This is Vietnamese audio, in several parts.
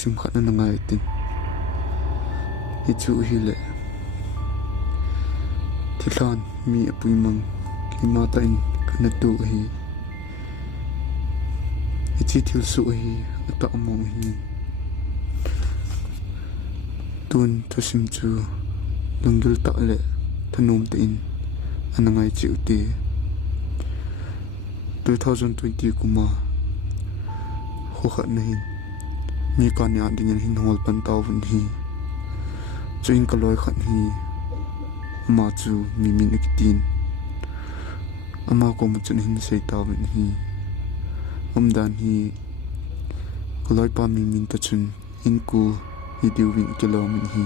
sim khat na ngai tin hi chu hi le thilan mi apui mang ki ma ta in kana tu hi chi thil su hi ata among hi tun thosim chu lungdul ta le thanum te in anangai chi uti 2020 kuma ho khat na hin mi ka nya ding hin hol pan taw vun hi chuin ka loi khat hi ma chu mi min ikitin ama ko mu chun hin sei taw vun hi dan hi loi pa mi min ta chun in ku hi diu win kilo min hi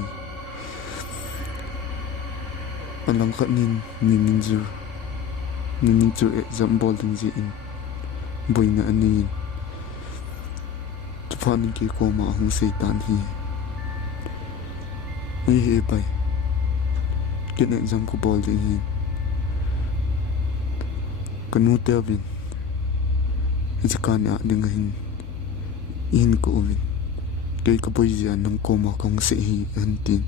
alang khat nin mi min chu exam bol ding ji in boina ani tupani ki ko ma hung sei tan hi ai he pai kin exam ko bol ding hi kanu te vin ichkan a ding hin in ko vin kei ka boi zia nang ko ma kong se hi an tin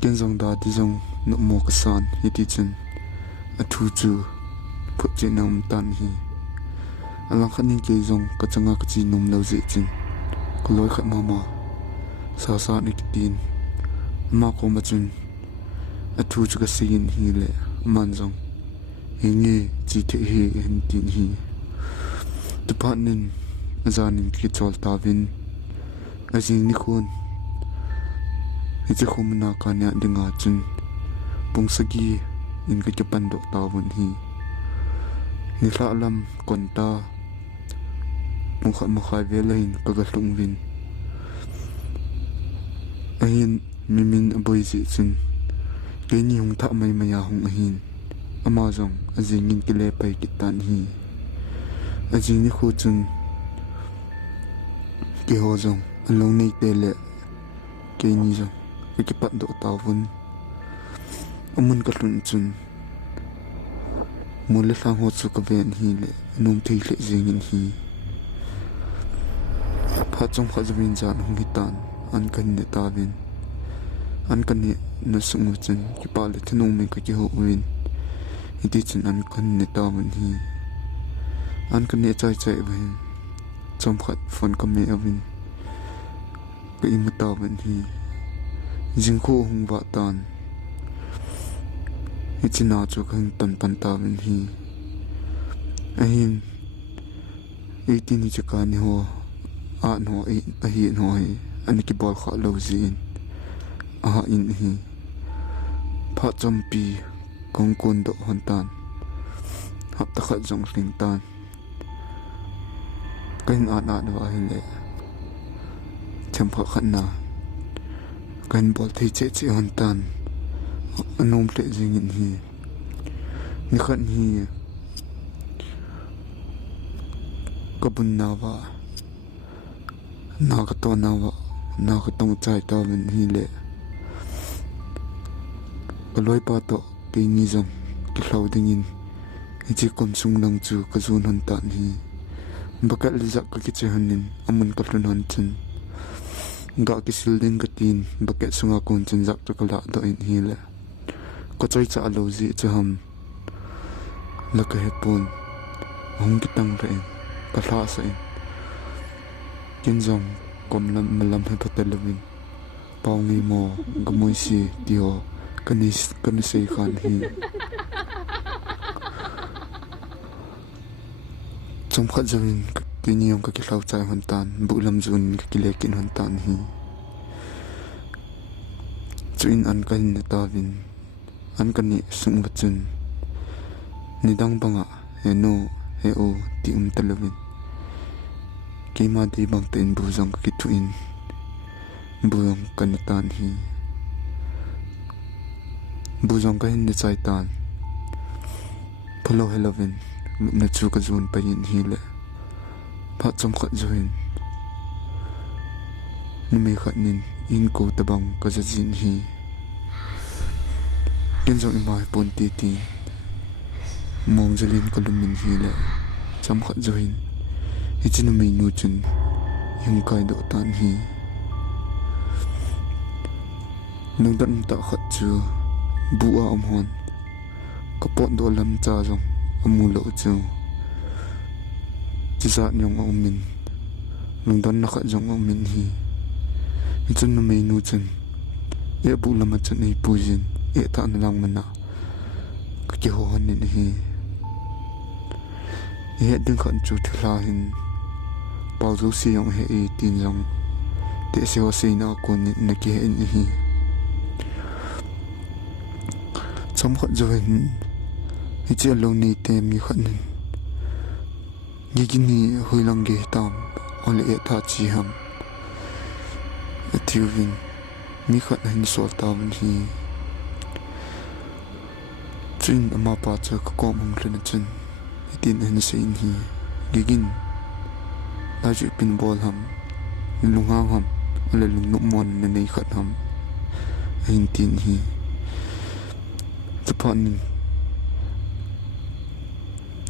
ken zong da ti zong no mo ka san hi ti chen a thu chu phut che nam tan hi alang khanin ke zong ka changa ka chi num lo je chin ko loi khat ma sa sa ni tin ma ko ma chun a thu chu ka sin hi le man zong hi nge chi the hi hin tin hi tu pa nin azanin ki chol ta vin azing ni khun hi che khumna ka nya dinga chun pungsagi in ka ke pan do ta vun hi ni hla lam kon ta mong khat ma khai ve lein ka ga hlung vin ahin mimin aboi ji chun ke ni hung tha mai maya hung ahin ama zong azing in ki le pai ki tan hi azing ni khu chun ke ho zong along nei te le ke ni zong ki pat do ta vun amun ka hlun chun mule thang ho chu ka ven hi le num thei le jing in hi pha chong kha zawin jan hung hi tan an kan ne ta vin an kan ne na sungu chun ki pa le thinu me ka ki ho win iti chun an kan ne ta man hi an kan ne chai chai vin chom khat phone ka me avin ka im ta van hi jing kho hung wa tan ichina chu kan tan pan ta van hi ahin 18 ni chaka ni ho a no a hi no hi ani ki bol kha lo zin a in hi pha champi kong kon do hon tan hap ta khat jong hling tan kan a na do hi le chem pha khat na kan bol thei che che hon tan anom tle jing in hi ni khat hi kabun na wa na ka to na wa na ka tong chai ta vin hi le kaloi pa to ke ni jam ki hlau ding in chi kom sung nang chu ka zun hon ta ni bakat li zak ka ki che hanin amun ka hlun hon chen ga ki silding ka tin bakat sunga kon chen zak to kala do in hi le ko choi cha lo ji che ham la ka hepon hong ki tang re ka hla sa in kin jong kom lam malam he patelwin paw ngi mo gamoi si tio kanis sei khan hi chom khat zawin kiniom ka ki hlau chai hon tan bulam zun ka ki lekin hon tan hi chuin an kan ne ta vin an kan ni sung wachun nidang banga he no he o ti talwin ke ma di bang ten bu jong ki tu in bu jong kan tan hi bu jong ka hin ne chai tan pholo helovin na chu ka zun pa yin hi le pha chom khat join numi khat nin in ko tabang ka jin hi ken jong imai pon ti ti mong jalin ko lumin hi le chom khat join hi chinu mai nu chun yung kai do tan hi nang dan ta khat chu bua hon kapot do lam cha jong amulo chu chỉ sợ nhung ông mình lùng đón nó khát giống ông mình hi chân nó mấy nu chân e bu làm chân này bu jin e ta nó lang mana cái hồ hân này hi e đừng khẩn chú thla hin bao du si ông he e tin rằng để siêu si na con này kia en hi sống khẩn rồi hin e chỉ lâu này tem như khẩn gini hui lang ge tam ole e tha chi ham ativin mi khat hin so tam hi chin ama pa cha ko mong len chen itin hin sein hi gigin la ju pin bol ham lunga ham ole lung no mon ne nei khat ham hin tin hi tapan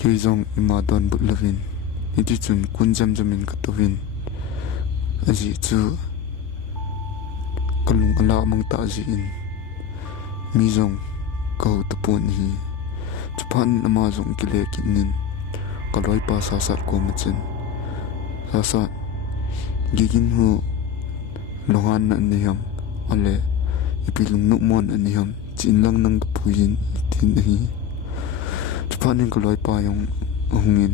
Yui zong ima don but lavin iti chun kun jam jamin katovin aji chu kalung ala mang ta ji in mi zong kau tapon hi chupan ama zong kile kinin kaloi pa sa sat ko machin sa sa gigin hu lohan na niyam ale ipilung nukmon aniyam chin lang nang kapuyin tin hi chupanin kaloi pa yung hungin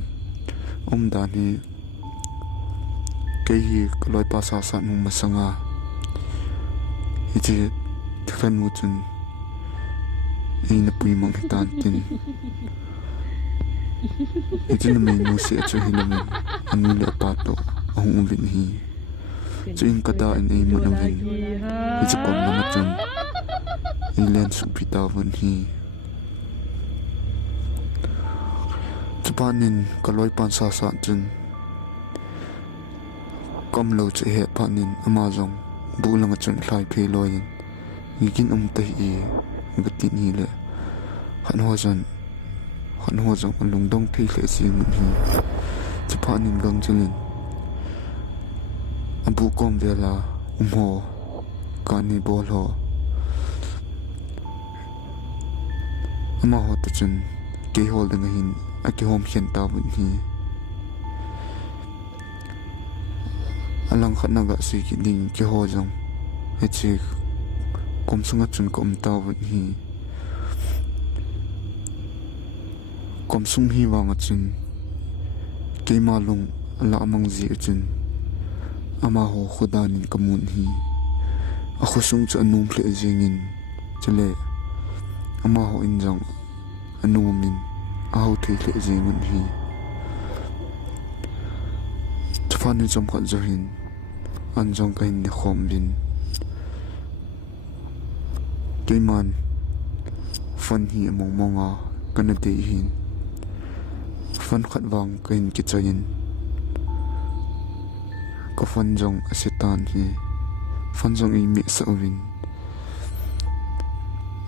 dani kei kaloi pa sa sa nung masanga iti tikran mo chun ay napui mong hitan tin iti na may nusi at hilamin anula pato ang umbin hi chuin kadaan ay manawin iti pang naman chun ilan supitawan hi panin kaloi pan sa sa chun kom lo che he panin amazon bu lang chun thlai phe loin yikin te i gatin hi le han ho jan lung dong thei le si mun hi che panin gang chulin abu kom vela ho kani bol ho ama ho ta chun ke hol dang hin aki hom hian ta bun hi alang khat naga si ki ding ki ho jong he chi kom sunga chun kom ta bun hi kom sung hi wa nga chun ke malung ala amang ji chun ama ho khudanin kamun hi a khosung chu anum hle jingin chale ama ho in jong anumin aho thei le jingun hi tfani chom khat johin anjong kain ni khom bin keiman fan hi among monga kana te hin fan khat wang kain ki chain ko fan jong asetan hi fan jong i mi sa win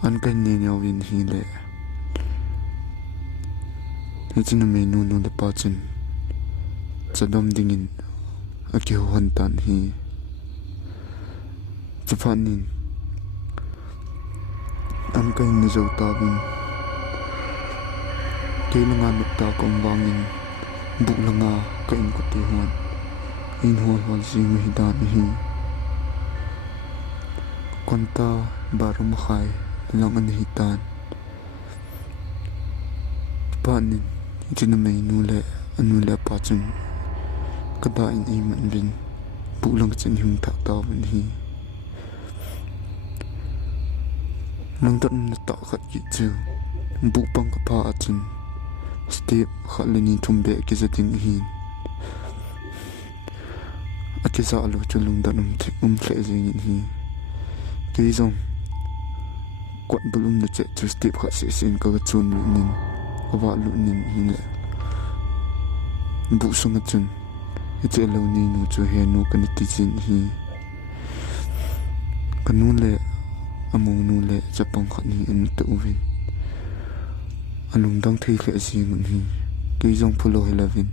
an kain ni nyawin hi le Iti na may nuno na pachin sa dingin akihuhan tan hi tapanin ang kain na jaw tabin kailangan nagta kong bangin bukla nga kain ko tihuan inhuhal si mahidan hi konta baro makay lang anahitan tapanin iti na may anula pachin kadain ay manbin bulang chan yung taktawan hi nang dan na takat kitsu bupang kapachin step khalani tumbe kizating hin akisa alo chulung dan tle zingin hi kizong kwat bulum na che chu step khat sin ka chun nin kawa lunin hile bu sunga chun ite lo ni nu chu he nu kan ti chin hi kanu le among nu le chapang khat ni an tu win alung dang thei le si ngun hi ke jong phulo helavin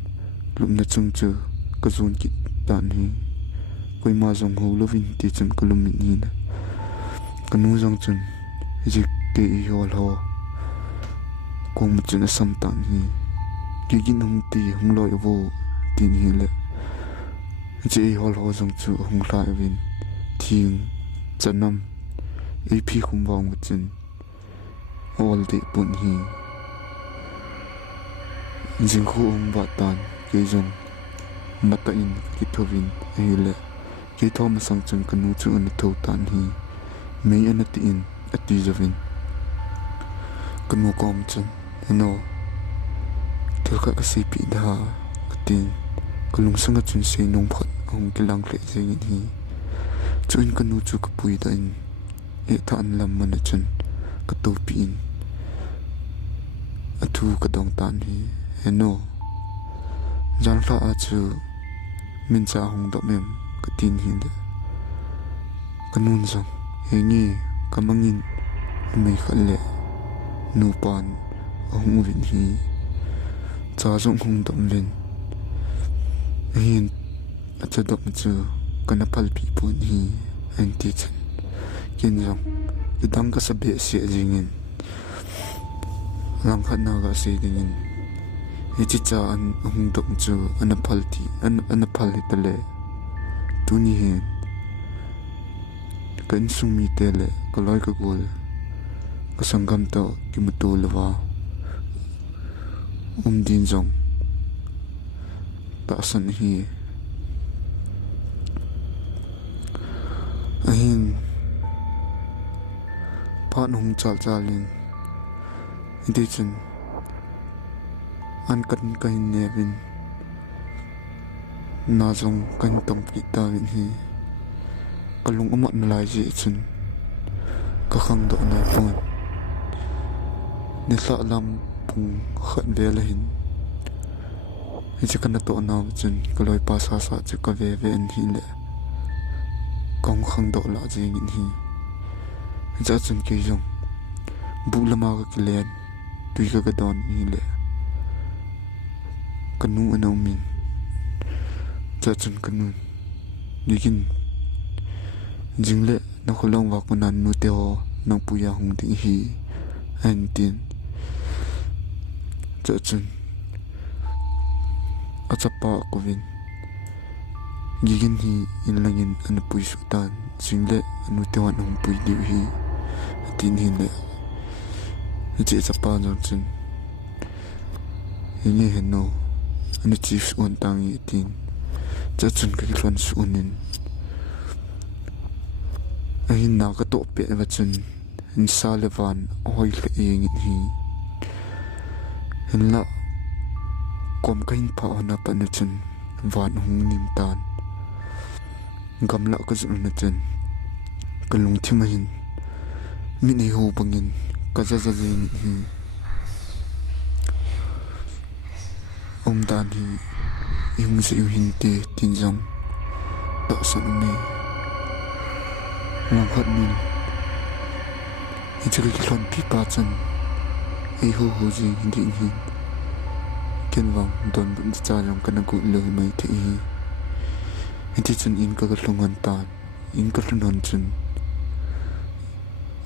lum na chung chu ka zon ki tan hi koi ma zong ho lovin ti chun kulumin ni na kanu zong chun ji ke I hol ho kong mu chun asam tan hi ki gin hung ti hung loi vo tin hi le ji hol ho zong chu hung lai win thing chanam ap khum wang mu chun all de pun hi jing khu ba tan ke zong mata in ki thovin hi le ke thom sang chun kanu chu an tho tan hi mei an ti in ati zavin kanu kom chun no thil ka si pi da tin kulung sanga chun se nong phat hong kilang le jeng hi chuin kanu chu ka pui da in e tha an lam man chun ka to pi in athu ka dong tan hi no jan kha a chu min cha hong do mem ka tin hi de kanun zong he ngi kamangin mai khalle nu pan hong vin hi cha zong hong dom len hin acha dom chu kana phal pi pun hi an ti chen kin zong idang ka sabe se jingin lang khat na ga se dingin ichi cha an hong dom chu an phal ti an phal hitale tuni hin kan sumi tele koloi ka gol ka sangam to kimutu lawa din zong ta san hi ahin pan hong chal chalin indi chun an kan kain nevin na zong kan tong pi ta win hi kalung amat na lai ji chun ka khang do na pon ni sa lam pung khat ve la hin hi kan to na chun kaloi pa sa sa che ka ve ve an hi le kong khang do la ji ngin hi ja chun ke jong bu lama ka kilen tui ka don hi le kanu ano min ja chun kanu digin jingle na kholong wa kunan nu te ho nang puya hung ding hi an tin ja chun achapa ko vin gigin hi in langin an pui su tan jingle anu te wan hung pui diu hi tin hin le je chapa jong chun ini heno an chiefs on tang yi tin ja chun ka klon su unin ahin na ka to pe wa chun in salevan hoi le eng hi hin la kom kain pha na pa na chun van hung nim tan gamla ka zu na chun kalung thima hin mi nei ho bangin ka za za jing hi dan hi yung sa yung te tinjang ta sa me lang khat min ichig klon pi pa chan ei ho ho ji hindi hin ken wang don bun cha long kana ku le mai the hi iti chun in ka klongan tan in ka klon chun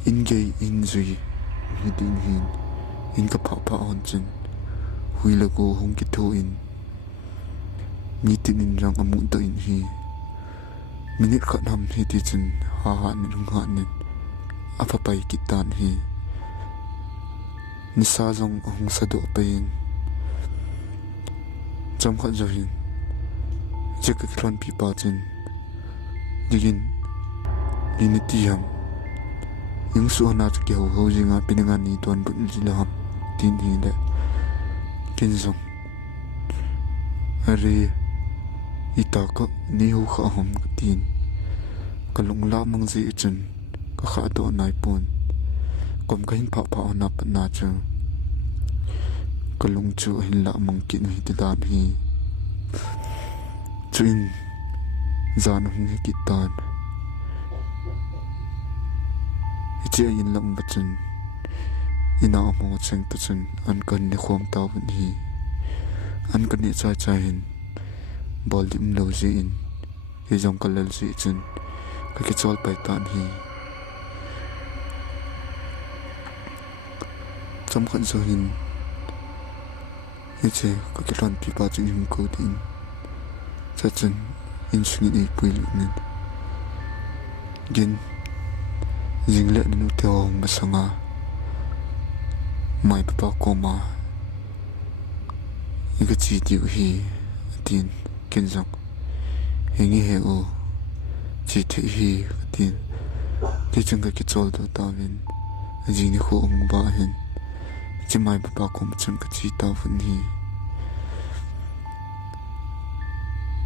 in gay in zui hidin hin in ka pa pa on chun hui la go hong ki tho in ni tin in rang amu to in hi minute khat ham hi ti chun ha ha ni rung ha ni apa pai ki tan hi ni sa jong hong sa do pain cham khat jo hin je ka klon pi pa chen digin ni ti ham yung su na ke ho ho jinga pinanga ni ton bun ji la ham tin hi le kinzong are ita ka ni hu kha hom tin kalung la mang ji chun ka kha do nai pon kom kain pha pha na pa na chu kalung chu hin la mang kin hi ti dan hi chuin zan hung hi ki tan ichi in lam ba chun ina mo cheng tu chun an kan ni khom taw ni an kan ni cha cha hin bol dim lo ji in hi jong kalal si chun ka ki chol pai tan hi chom khan so hin che ka ki ran pi pa chung him ko din cha chun in swing ni pui lu nen gin jingle nu te ong masanga mai pa ko ma iga chi tiu hi tin kin jong hengi he o chi the hi tin ti chung ka ki chol do ta vin jing ni kho ong ba hen chi mai pa ko ma chung ka chi ta vun hi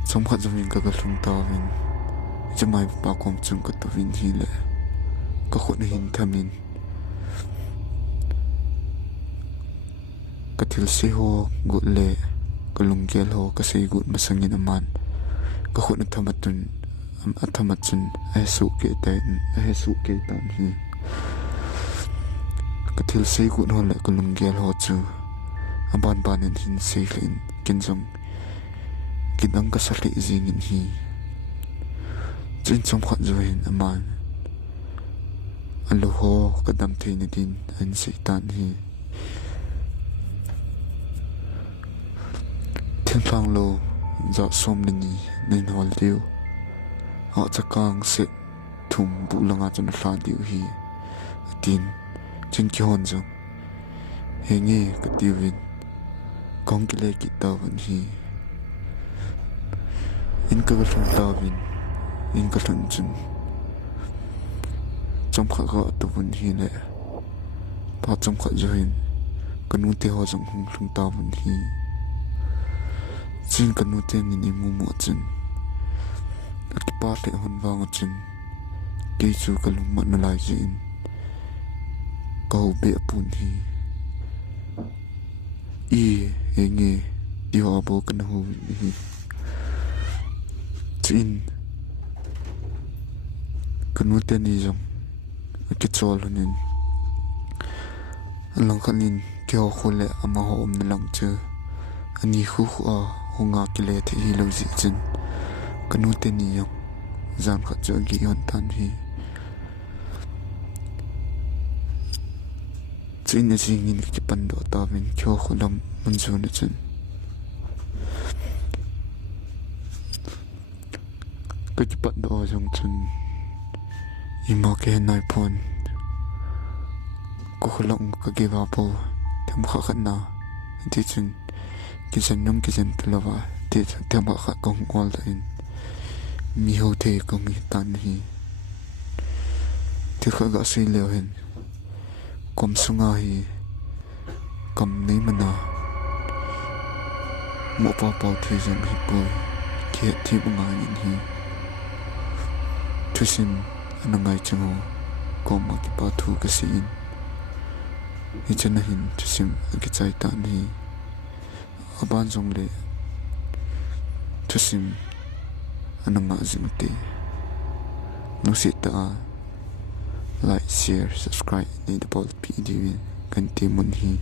som khat zomin ka lung ta vin chi mai pa ko ma chung ka to vin hi le ka khot ni hin thamin ka thil se ho gu le ka lunggel ho ka sei gut masangin aman ka khot na thamatun athamatun ai su ke tan hi ka thil se gut ho le ka lunggel ho chu aban banin hin sei hlin kinjong kidang ka sali zingin hi chin chom khat zo hin aman alo ho kadam thein din an sei tan hi thang lo za som ni nen hol diu ha chakang se thum bu langa chun hla diu hi tin chin ki hon zo hengi ka tiwin kong ki le ki ta wan hi in ka ga thum ta win in ka thun chun chom kha ga tu bun hi le pa chom kha jo hin kanu te ho jong hung thum ta bun hi chin kanu te ni mu mo chin ki pa le hon wang chin ke chu ka lung ma na lai jin ka ho be pun hi nge di ho bo kan ho hi chin kanu te ni jong ki chol hanin lang khanin ke ho khole ama ho om na lang che ani khu a honga kile the hi lo ji chin kanu te ni yong zan kha cho gi yon tan hi chin na jing in ki pan do ta min kyo kholam mun zo na chin ka ki pan do jong chin ima ke nai phone ko kholong ka ge ba po tham kha khan na ti chin kisan nong kisan talawa te tema kha kong all in mi ho the kong tan hi te kha ga sei le hen kom sunga hi kam nei mana mo pa pa the jam hi po ke thi bunga in hi thusin anangai chango kom ma ki pa thu ka sin hi chana hin thusim ki chai ta ni aban jong le thusim ananga jingte no sita like share subscribe ni the ball pdv kan ti mun hi